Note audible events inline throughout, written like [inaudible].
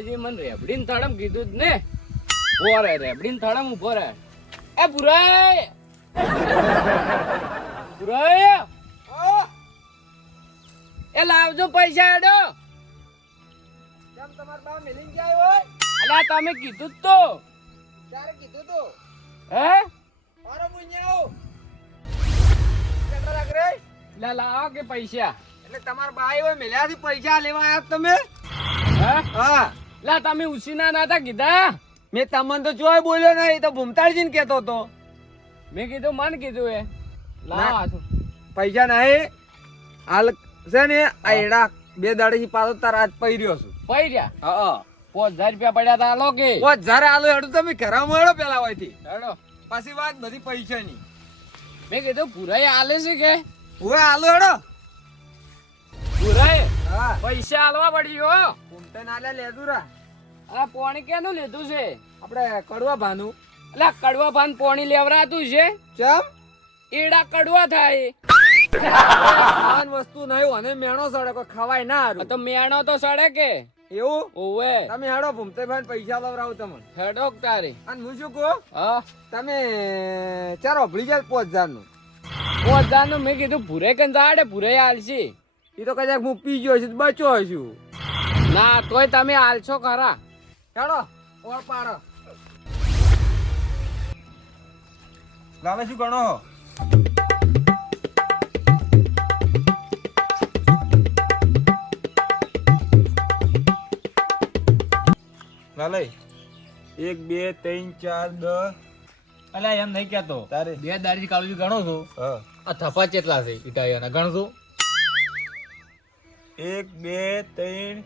લાલાજી મને રેબડીન થડમ કીધું જ ને. ઊભો રે રેબડીન થડમ ઊભો રે એ પુરાય! [laughs] પુરાય! એ લાવજો પૈસા એડો કેમ તમાર બા મેલીન જાય હોય? અલા તમે કીધું તો. ત્યારે કીધું તું? હે? મારો મુન્યાઓ કેટલા લાગ રે? લા લાવો કે પૈસા. એટલે તમાર ભાઈ હોય મેલ્યાથી પૈસા લેવા આવ્યા તમે? હે? હા. લા તમે ઉસીના નાતા કીધા? મેં તમને તો જોય બોલ્યો ને એ તો ભૂમતાળજી ને કેતો હતો. મેં કીધું મન કીધું એ. પૈસા નહીં. હાલ છે ને આ બે દાડી પાછો તાર આજ પહેર્યો છું. પહેર્યા હા પાંચ હજાર રૂપિયા પડ્યા તા આલો કે. પાંચ હજાર આલો હેડું તમે ઘરા મળો પેલા હોયથી હેડો. પાછી વાત બધી પૈસાની મેં કીધું પુરાઈ આલે છે કે? હવે આલો હેડો. પુરાઈ હા. પૈસા આલવા પડ્યો હો. નાલે લેદુરા આ પોણી કેનું લીધું છે? આપણે કડવા ભાનું. એટલે કડવા પોણી લેવરાતું છે? ચમ? એડા કડવા થાય. ખાવાની વસ્તુ નહીં અને મેણો સડે કોઈ ખવાય ના હારું. તો મેણો તો સડે કે? એવું? ઓવે. તમે હેડો ભૂમતે ભાઈ પૈસા લવરાવું તમને. હેડો તારી? અને હું શું કહું? હા. તમે ચારો ભળી જાય પોચનું પાંચનું મેં કીધું ભૂરે કન જાડે ભૂરે આલશે એ તો કદાચ હું પી ગયો છું બચ્યો છું ના તોય તમે આલશો ખરા. ચાલો ઓળ પાડો. લાલે શું ગણો લાલે એક બે ત્રણ ચાર દસ. અલ્યા એમ નહીં કેતો તારે. બે દાડી કાળજી ગણો છું. હા. આ થપા કેટલા છે ઈટાયાના ગણશું એક બે ત્રણ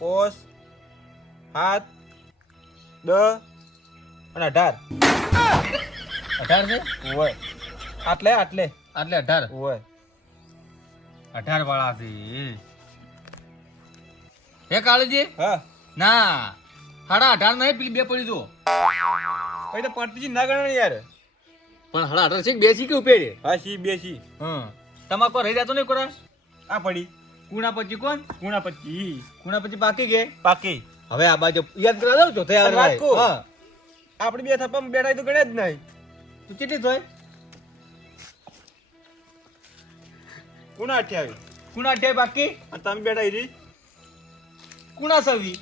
પાંચ સાત દ અને અઢાર. અઢાર છે? હોય. આટલે આટલે. આટલે અઢાર? હોય. અઢાર વાળા છે. હે કાળજી? હા. ના હાડા અઢાર નહીં પેલી બે પડી દો કઈ તો પડતી ના ગણે યાર. પણ હાડા અઢાર છે બેસી બે કે ઉપેરે? હા સી બે સી હા તમારે કોઈ રહી જતો નહીં કોરા આ પડી. કુણા પછી કોણ? કુણા કુણાપચી કુણા પછી બાકી કે પાકી. હવે આ બાજુ યાદ કરા દઉં ચોથે અરે વાત કો હા. આપણે બે થપ્પા બેઠા તો ગણે જ નહીં. તું કેટલી થાય? કુણા અઠ્યાવી કુણા અઠ્યાવી બાકી અને તમે બેઠા રી. કુણા સવી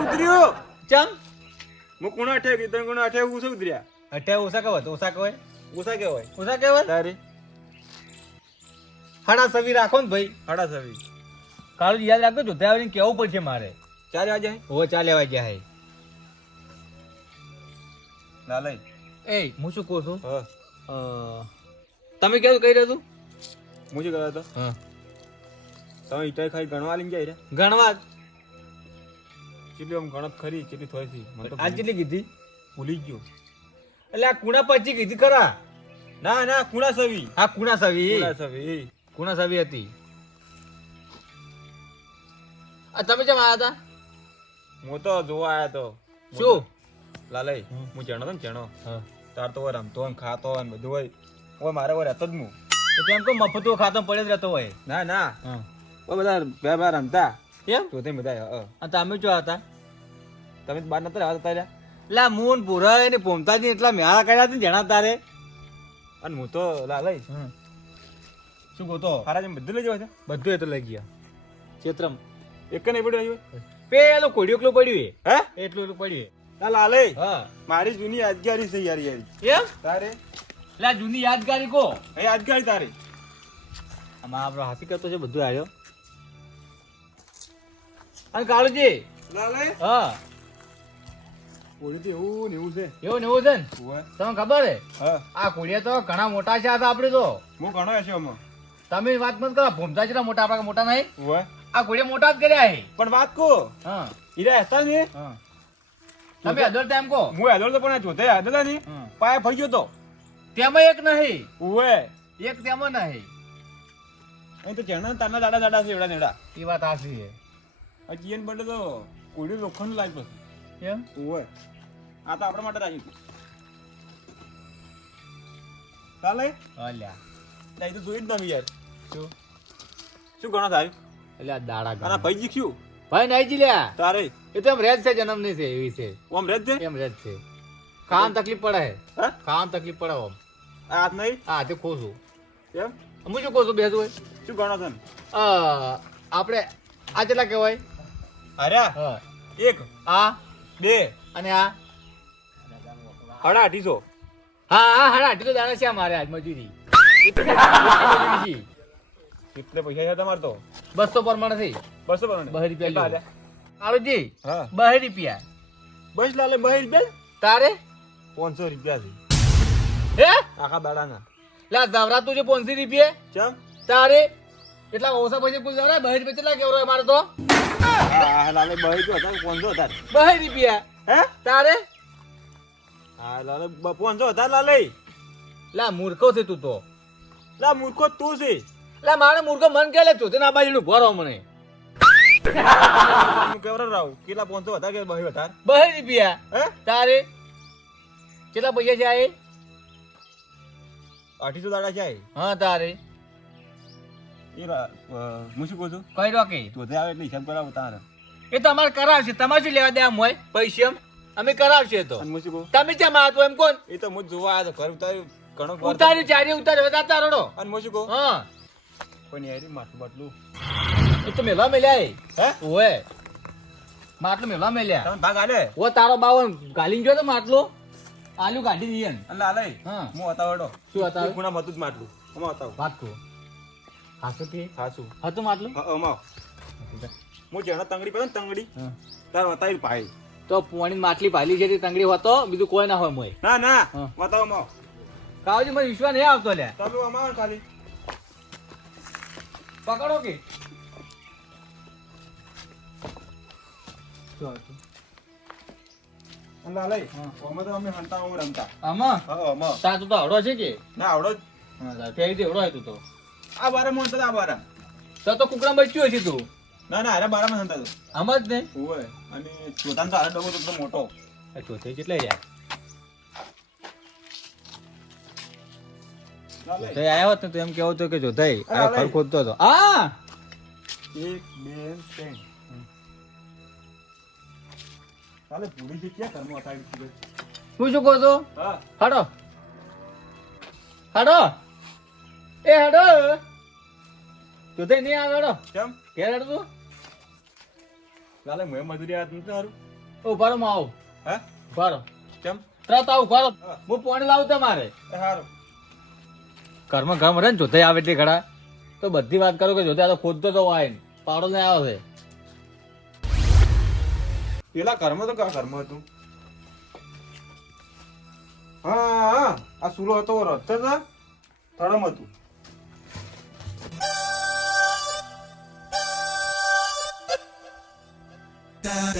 ઉતર્યો. ચમ? હું કુણા અઠ્યાવી તમે કુણા અઠ્યાવી ઓછું ઉતર્યા? અઠ્યાવી ઓછા કહેવાય તો ઓછા કહેવાય? ઓછા કેવાય ઓછા કહેવાય? તારે. હાડા સવી રાખો ને ભાઈ. સાડા સવી કાળું યાદ રાખજો જોતા આવીને કેવું પડશે મારે. ચાર વાગે હો? ચાલે લેવા ગયા હે. ના લઈ. એ હું શું કહું છું? તમે કેવું કહી રહ્યો તું હું શું કહ્યો હતો? હા. તમે ઈટાઈ ખાઈ ગણવા લઈને જાય રે ગણવા? ચીલી આમ ગણત ખરી ચીલી થોડી થી મને આ કેટલી કીધી? ભૂલી ગયો. એટલે આ કુણા પછી કીધી ખરા? ના ના કુણા સવી આ કુણા સવી કુણા સવી કુણા સવી હતી. આ તમે કેમ આવ્યા હતા? હું તો જોવા આવ્યો તો. શું? લાલય હું ચણો તો ને ચણો? તાર તો રમતો ને ખાતો ને બધું હોય. હોય મારે હોય રહેતો જ હું. તો તેમ કહો મફતો ખાતો પડે જ રહેતો હોય. ના ના. હોય બધા બે બે રમતા. એમ તો તે બધા હા. તમે જો હતા. તમે બાર નતા રહેવા તારે લા મૂન પુરા ને પોમતાજી એટલા મેળા કર્યા હતા જણા તારે. અને હું તો લાલય શું કહો તો? હારા બધું લઈ જવા છે? બધું એ તો લઈ ગયા. ચેત્રમ. એક નહીં પડ્યું આવ્યું? પેલો કોડિયો એકલો પડ્યું હે? એટલું એટલું પડ્યું. ના લાલય હા. મારી જૂની યાદગારી છે યાર યાર. એમ? તારે? લા જૂની યાદગારી કો? એ યાદગારી તારી. આમાં આપણો હકીકત તો છે બધું આવ્યો અને કાળુજી? લાલે હા. તો એવું ને એવું છે. એવું ને એવું છે ને? તમને ખબર હે હા. આ કોડિયા તો ઘણા મોટા છે આ તો આપણે તો. હું ઘણો હશે આમાં? તમે વાત મત કરો ભૂમતા જેટલા મોટા આપણા મોટા નહીં. આ કોડિયા મોટા જ કર્યા છે. પણ વાત કો હા. હીરા હતા ને? તમે અદર ટાઈમ કહો. હું અદર તો પણ જોતે હતા ને પાયા ફરી ગયો તો. તેમાં એક નહીં. ઓએ એક તેમાં નહીં. અહીં તો જણા તાના દાડા દાડા છે એવડા નેડા એ વાત આ છે. હજી એને બદલે તો કોડી લોખંડ લાગ પછી. એમ? ઓએ આ તો આપણા માટે રાખ્યું ચાલે અલ્યા નહીં તો જોઈ જ ના યાર. શું શું ગણો થાય એટલે આ દાડા ગણો. ભાઈ જીખ્યું ભાઈ નાઈ જી લ્યા તારે? એ તો એમ રેજ છે જન્મની છે એવી છે. ઓમ રેજ છે? એમ રેજ છે. કામ તકલીફ પડે. હા? કામ તકલીફ પડે ઓમ. આ નહીં? હા તે ખોશું એમ? હું શું ખોશું બેસું હોય? શું ગણો અ, આપણે આ કેટલા કહેવાય? અરે હા. એક આ બે. અને આ? હડા અઢીસો. હા હા હડા અઢીસો દાડા છે મારે આજ મજૂરી. કેટલે પૈસા છે તમારે તો? બસો પ્રમાણે થઈ બસો પ્રમાણે. બહે રૂપિયા. કાળુજી હા. બહે રૂપિયા. બસ લાલે બહે રૂપિયા તારે? પાંચસો રૂપિયા છે. હે? આખા દાડાના. લા ઝાવરા તું છે પોનસી રૂપિયા? ચમ? તારે? એટલા ઓછા પૈસા કુલ ઝાવરા? બહે રૂપિયા કેટલા કેવરો મારે તો? હા લાલે બહે તો હતા પાંચસો હતા બહે રૂપિયા. હે? તારે? હા લાલે પાંચસો હતા લાલે. લા મૂર્ખો છે તું તો. લા મૂર્ખો તું છે. લે મારે મૂર્ખો મન કે લે ચોથે ના બાજુ ભરો મને. હું કેવરો રાવ કેટલા પાંચસો હતા કે બહી હતા? બહે રૂપિયા. હે? તારે? કેટલા પૈસા છે આ? અઢીસો દાડા છે હા તારે. એ હું શું કહું છું? કઈ રોકે તું આવે એટલે હિસાબ કરાવો તારે. એ તો અમારે કરાવશે તમારે શું લેવા દે આમ હોય? પૈસા અમે કરાવશે તો. તમે ચા માતો એમ કોણ? એ તો હું જોવા આવ્યો તો ઘર ઉતાર્યું. ઘણો ઉતાર્યું ચારી ઉતાર વધારતા રડો. અને હું શું કહું? હા. પણ યાર માટલું બાટલું. એ તો મેલા મેલ્યા હે? ઓએ માટલું મેલા મેલ્યા. તમે ભાગ આલે? ઓ તારો બાવન ગાલીન ગયો તો માટલો. આલુ કાઢી દઈએ. અને લાલે હા. હું બતાવડો શું બતાવે? ગુણા મતું જ માટલું. અમા બતાવ વાત કો હાસો કે? ખાસું હતું માટલું? અમા હું જેના તંગડી પડે ને તંગડી તાર બતાવી પાઈ તો પોણી માટલી ભાલી છે તે તંગડી હોતો બીજું કોઈ ના હોય મોય ના ના. બતાવો અમા કાવજી મને વિશ્વાસ નહીં આવતો લે. ચાલુ અમાર ખાલી. પકડો કે? અને લાલે અમે તો અમે હંતા હું રમતા. આમાં હા તા તું તો આવડો છે કે? ના આવડો હા ફેરી હવડો હોય તું તો. આ બારે મોન તો આ બારા. તો તો કુકડા બચ્યું છે તું. ના ના અરે બારામાં હંતા તું. આમાં જ ને? ઓય અને ચોથાનો તો તો મોટો. ચોથે કેટલે લાલે આવ્યો ને તો એમ કેવો તો કે જોધાઈ? આ ઘર ખોદતો હતો આ! એક બે ત્રણ. ચાલે પૂરી છે ક્યાં ઘરમાં અટાડી હું શું કહો છો? હા. હાડો. હાડો. એ હાડો. જોધાઈ નહીં આવે હાડો. કેમ? ઘેર હાડો તું. ચાલે મેં મજૂરી આ નથી સારું ઓ ભારો માં આવું. હે? ભારો કેમ? તરત આવું ભારો હા. પાણી લાવું તમારે. સારું ઘરમાં ઘરમાં રે ને જોતે આવે એટલી ઘડા તો બધી વાત કરો કે જોતે આ તો ખોદતો તો હોય પાવડો ને આવે. છે પેલા કર્મ તો કયા કર્મ હતું? હા આ સુલો હતો રસ્તે હતા. થડમ હતું. હા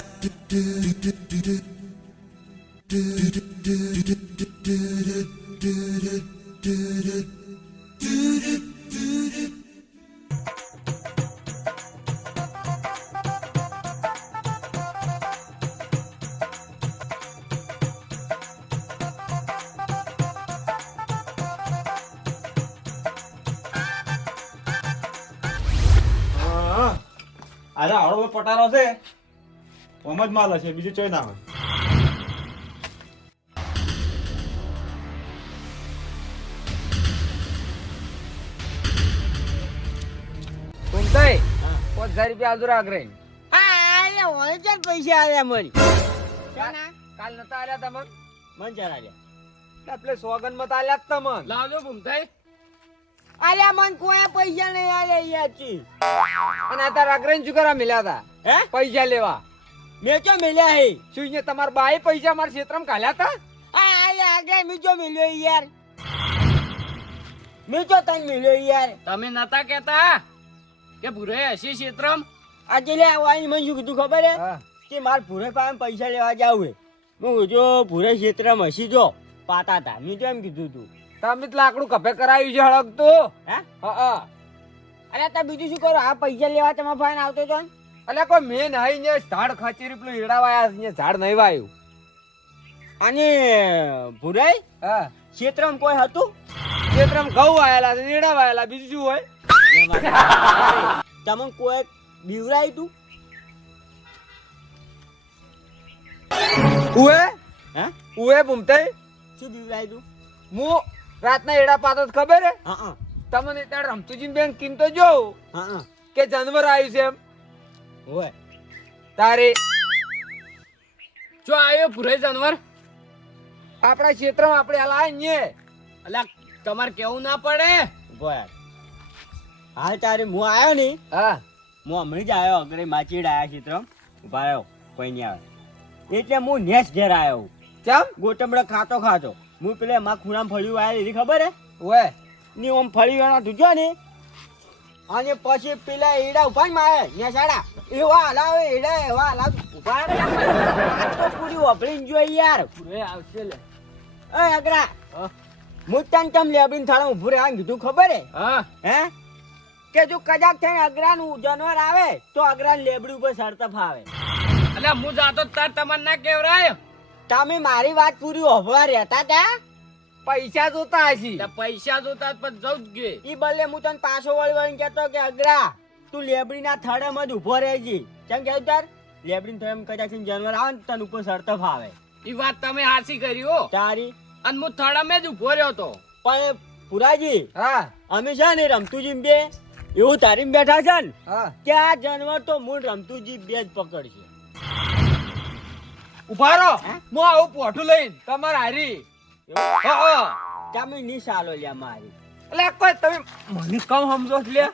આજે આવડો પટારો છે. ઓમ જ માલ હશે બીજું ચોય ના હોય. સુનતાઈ પાંચ હજાર રૂપિયા આજુ રાખ રહી હા હોય ચાર પૈસા આવ્યા મને કાલ નતા આલ્યા તમન? મન પેલે સોગન મત આલ્યા તમન. લાવજો ભૂમતાઈ અલ્યા મન કોઈ પૈસા નહીં આલ્યા યાચી અને આ તાર અગ્રહી શું કરવા મિલ્યા હતા હે? પૈસા લેવા. મેં ચો મિલ્યા હે? શું અહીંયા તમારા બાએ પૈસા મારા ક્ષેત્રમાં કાલ્યા હતા આ આલ્યા આગળ મેં ચો મિલ્યો યાર? મેં ચો તને મિલ્યો યાર? તમે નતા કેતા કે ભૂરે હસી ક્ષેત્રમ આજે લે આઈ મને શું કીધું ખબર હે? કે માર ભૂરે પાસે પૈસા લેવા જાવ હે. હું જો ભૂરે ક્ષેત્રમ હસી જો. પાતા તા. મેં તો એમ કીધું તું. તમે તો લાકડું કપે કરાવ્યું છે હળગતું હે? હા હા. અરે તા બીજું શું કરો? આ પૈસા લેવા તમારા ફાઈન આવતો તો ને? અલ્યા કોઈ મેં નહીં ને ઝાડ ખચેરી પેલું ઈડા વાયા છે, ઝાડ નહીં વાયું. અને ભૂરાઈ હા. ક્ષેત્રમ કોઈ હતું? ક્ષેત્રમ ઘઉં વાયેલા છે નીડા વાયેલા બીજું શું હોય? [laughs] તમને કોઈ બીવરાય તું? ઉએ હે? ઉએ ભૂમતાઈ શું બીવરાય તું? હું રાતના એડા પાતો ખબર હે? હા તમને ત્યાં રમતુજી બેન કિંતો જો હા કે જાનવર આવ્યું છે એમ. જો આવ્યો ભૂરે જાનવર. આપણા ક્ષેત્રમાં આપણે હાલ આવીએ એટલે તમારે કેવું ના પડે? ભાઈ હાલ તારે હું આવ્યો ને હા. હું હમણાં જ આવ્યો અગરે માચીડ આવ્યા ચિત્ર ઊભા આવ્યો કોઈ નહીં આવે. એટલે હું નેસ ઘેર આવ્યો ચમ ગોટમડો ખાતો ખાતો. હું પેલે માં ખૂણામાં ફળ્યું આવ્યા લીધી ખબર હે? ઓએ ની ઓમ ફળી વેણો તુજો ને? અને પછી પેલા એડા ઊભા ને મારે નેસાડા એવા હલાવે એડા એવા હલાવ ઊભા તો પૂરી વાપરીને જોઈ યાર. આવશે લે. એ અગરા. હા. તને તમ લેબીને થાળા ઉભું રહેવા કીધું ખબર હે? હા. હે? કે જો કદાચ થઈને અગરાનું જાનવર આવે તો અગરા લેબડી ઉપર સરતા ફાવે અલ્યા હું જાતો તાર તમને ના કેવરાય. તમે મારી વાત પૂરી હોભવા રહેતા તા? પૈસા જોતા હશી. પૈસા જોતા પણ પછી જવું જ ગયે ઈ બદલે હું તને પાછો વળી વળીને કહેતો કે અગરા તું લેબડીના થડે જ ઊભો રહેજી. કેમ કે તાર? લેબડીના થડેમાં કદાચ જાનવર આવે ને તને ઉપર સરતા ફાવે ઈ વાત તમે હાસી કરી હો. તારી? અને હું થડે જ ઊભો રહ્યો તો. પણ પુરાજી હા. અમે છે ને જીમ બે. એવું તારીમ બેઠા છે ને કે આ જાનવર તો મૂળ રમતુજી બે જ પકડશે. ઊભા રહો. હું? આવું પોઠું લઈને તમારે હારી. હા, હા. તમે ની સાલો લ્યા મારી. એટલે કોઈ તમે મને કમ સમજો છો લે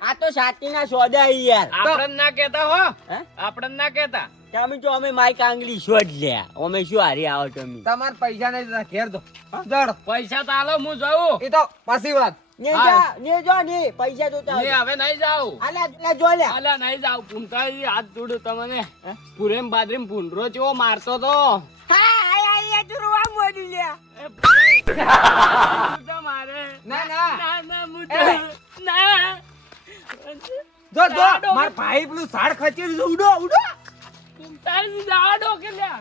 આ તો સાતીના સોદા ઈ યાર. આપણને ના કેતા હો. આપણને ના કેતા તમે જો અમે માઈક આંગળી શોધ લ્યા. અમે શું હારી આવો તમે? તમાર પૈસા નહીં ઘેર દો. પૈસા તો હાલો હું જાઉં. એ તો પાછી વાત. ને જા ને જો ને પૈસા જોતા ને હવે નહીં જાઉં. આલા આલા જો લ્યા અલ્યા નહીં જાઉં. પૂંતાજી હાથ જોડું તમને. હે? બાદરીમ પૂંડરો ચેવો મારતો તો. હા આય આય તું મોડી લ્યા. મારે. ના ના. ના ના એ. ના. જો જો માર ભાઈ પેલું ઝાડ ખચી ઉડો ઉડો. પૂંતાજી જાડો કે લ્યા?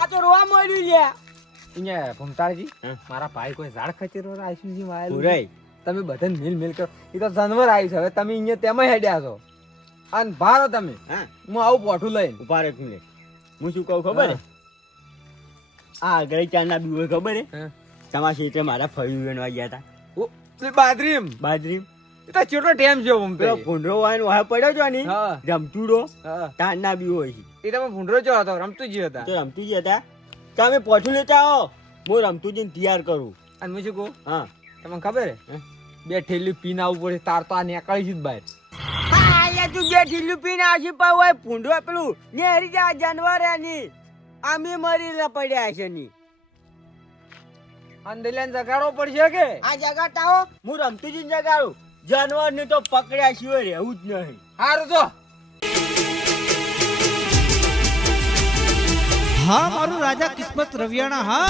આ તો રોવા મોડી લ્યા. અહીંયા ભમતાળજી મારા ભાઈ કોઈ ઝાડ ખચેરો આઈસીયુજી માં આયેલું તમે બધાને મિલ મિલ કરો. એ તો જાનવર આવ્યું છે. હવે તમે અહીંયા તેમાં હેડ્યા છો. અને ભારો તમે. હું? આવું પોઠું લઈને. ઊભા રે તું હું શું કહું ખબર આ આગળ ચારના બીવો ખબર હે. તમારા ક્ષેત્રે મારા ફળિયું વેણવા ગયા હતા બાદરીમ બાજરી એ તો ચેટલો છે પેલો. ભૂંડરો વાય વાહ પડ્યો છો ને રમતુડો હા. તારના બીવો છે એ તમે ભૂંડરો જો હતો રમતુજી હતા. તો રમતુજી હતા? તમે પોછું લેતા આવો. હું રમતુજીને તૈયાર કરું. અને હું શું કહું? હા. તમને ખબર હે? બે ઠેલી પીન આવવું પડે તાર તો આ નેકાળી છું જ બહાર. હા અહીંયા તું જે ઠીલું પીને આવશે પાવ હોય ભૂંડો પેલું ને હરી જા જાનવર એની આમે મરી પડ્યા છે ની. અંદરલાને જગાડવો પડશે કે? આ જગાડતા હો. હું રમતુજી જગાડું. જાનવર ને તો પકડ્યા સિવાય રહેવું જ નહીં. હારું જો હા મારું રાજા કિસ્મત રવિયાણા હા.